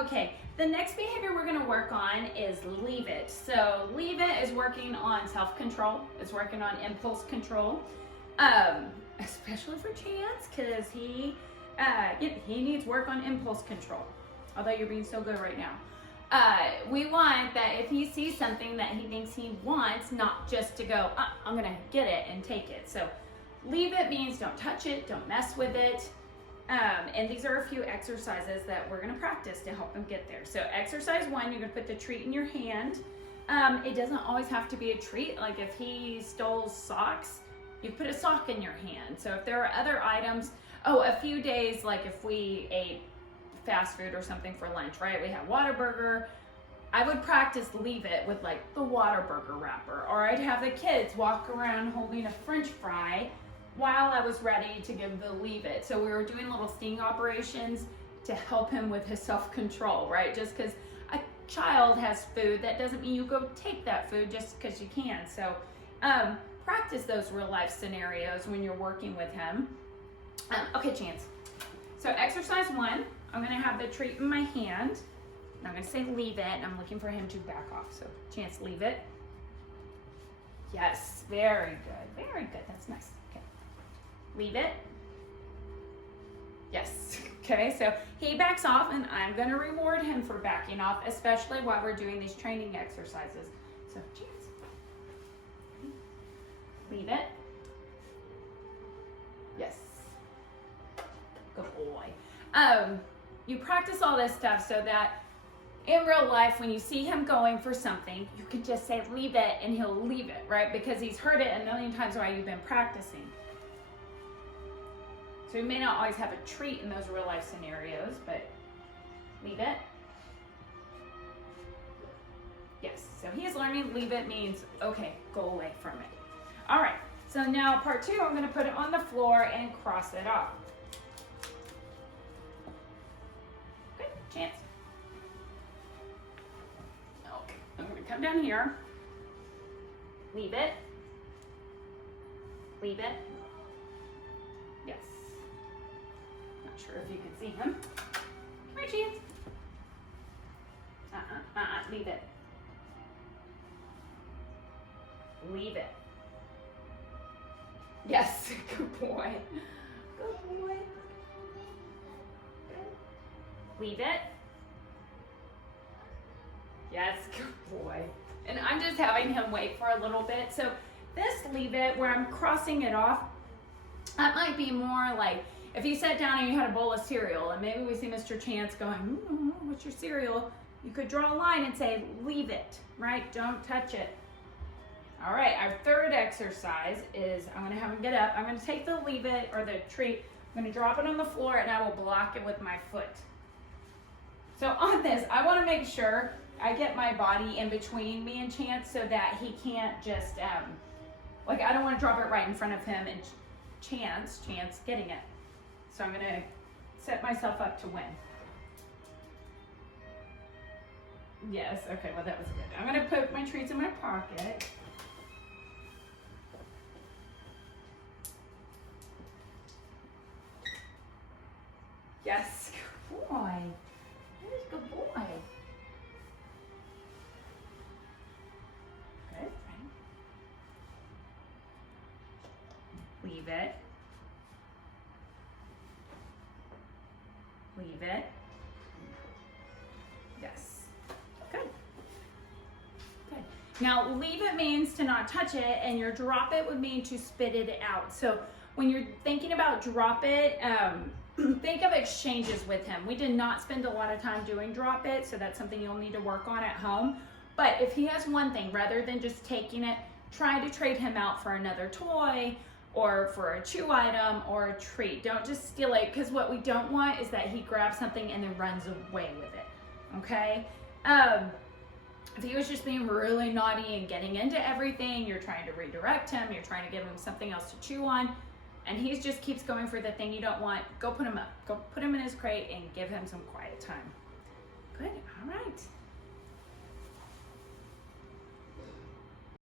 Okay, the next behavior we're gonna work on is leave it. So leave it is working on self-control. It's working on impulse control, especially for Chance, because he needs work on impulse control. Although you're being so good right now. We want that if he sees something that he thinks he wants, not just to go, I'm gonna get it and take it. So leave it means don't touch it, don't mess with it. And these are a few exercises that we're gonna practice to help him get there. So exercise 1, you're gonna put the treat in your hand. It doesn't always have to be a treat. Like if he stole socks, you put a sock in your hand. So if there are other items, a few days, like if we ate fast food or something for lunch, right? We had Whataburger. I would practice leave it with like the Whataburger wrapper, or I'd have the kids walk around holding a French fry while I was ready to give the leave it. So we were doing little sting operations to help him with his self-control, right? Just because a child has food, that doesn't mean you go take that food just because you can. So practice those real life scenarios when you're working with him. Okay, Chance. So exercise 1, I'm gonna have the treat in my hand. And I'm gonna say leave it, and I'm looking for him to back off. So Chance, leave it. Yes, very good, very good, that's nice. Okay, leave it. Yes, okay, so he backs off, and I'm gonna reward him for backing off, especially while we're doing these training exercises. So Chance, leave it. Yes, good boy. You practice all this stuff so that in real life, when you see him going for something, you can just say leave it and he'll leave it, right? Because he's heard it a million times while you've been practicing. So you may not always have a treat in those real life scenarios, but leave it. Yes, so he's learning leave it means, okay, go away from it. All right, so now part 2, I'm gonna put it on the floor and cross it off. Chance. Okay, I'm gonna come down here. Leave it. Leave it. Yes. Not sure if you can see him. Come here, Chance. Leave it. Leave it. Yes, good boy. Good boy. Leave it. Yes, good boy. And I'm just having him wait for a little bit. So this leave it, where I'm crossing it off, that might be more like if you sat down and you had a bowl of cereal, and maybe we see Mr. Chance going, what's your cereal? You could draw a line and say, leave it, right? Don't touch it. All right, our third exercise is I'm gonna have him get up. I'm gonna take the leave it, or the treat, I'm gonna drop it on the floor, and I will block it with my foot. So on this, I want to make sure I get my body in between me and Chance so that he can't just, like I don't want to drop it right in front of him and Chance getting it. So I'm going to set myself up to win. Yes, okay, well that was good. I'm going to put my treats in my pocket. Yes, good boy. Good boy. Good. Leave it. Leave it. Yes. Good. Good. Now, leave it means to not touch it, and your drop it would mean to spit it out. So when you're thinking about drop it, think of exchanges with him. We did not spend a lot of time doing drop it, so that's something you'll need to work on at home. But if he has one thing, rather than just taking it, try to trade him out for another toy or for a chew item or a treat. Don't just steal it, because what we don't want is that he grabs something and then runs away with it, okay? If he was just being really naughty and getting into everything, you're trying to redirect him, you're trying to give him something else to chew on, and he just keeps going for the thing you don't want, go put him up. Go put him in his crate and give him some quiet time. Good, all right.